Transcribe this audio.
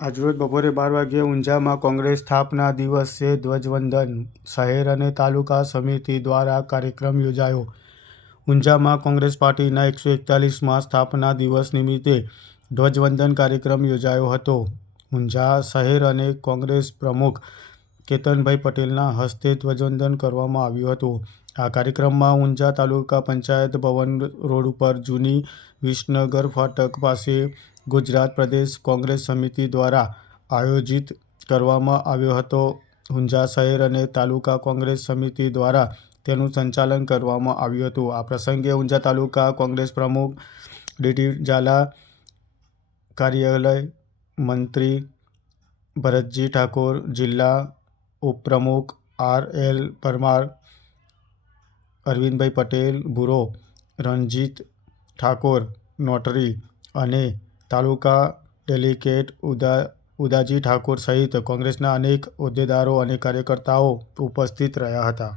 આજરોજ બપોરે બાર વાગ્યે ઊંઝામાં કોંગ્રેસ સ્થાપના દિવસે ધ્વજવંદન શહેર અને તાલુકા સમિતિ દ્વારા કાર્યક્રમ યોજાયો. ઊંઝામાં કોંગ્રેસ પાર્ટીના એકસો એકતાલીસમાં સ્થાપના દિવસ નિમિત્તે ધ્વજવંદન કાર્યક્રમ યોજાયો હતો. ઊંઝા શહેર અને કોંગ્રેસ પ્રમુખ કેતનભાઈ પટેલના હસ્તે ધ્વજવંદન કરવામાં આવ્યું હતું. આ કાર્યક્રમમાં ઊંઝા તાલુકા પંચાયત ભવન રોડ ઉપર જૂની વિસનગર ફાટક પાસે ગુજરાત પ્રદેશ કોંગ્રેસ સમિતિ દ્વારા આયોજિત કરવામાં આવ્યો હતો. ઊંઝા શહેર અને તાલુકા કોંગ્રેસ સમિતિ દ્વારા તેનું સંચાલન કરવામાં આવ્યું હતું. આ પ્રસંગે ઊંઝા તાલુકા કોંગ્રેસ પ્રમુખ ડીટી ઝાલા, કાર્યાલય મંત્રી ભરતજી ઠાકોર, જિલ્લા ઉપપ્રમુખ R L Parmar, Arvindbhai Patel Bhuro Ranjit Thakor, notary અને તાલુકા ડેલિકેટ ઉદા, ઉદાજી ઠાકોર સહિત કોંગ્રેસના અનેક હોદ્દેદારો અને કાર્યકર્તાઓ ઉપસ્થિત રહ્યા હતા.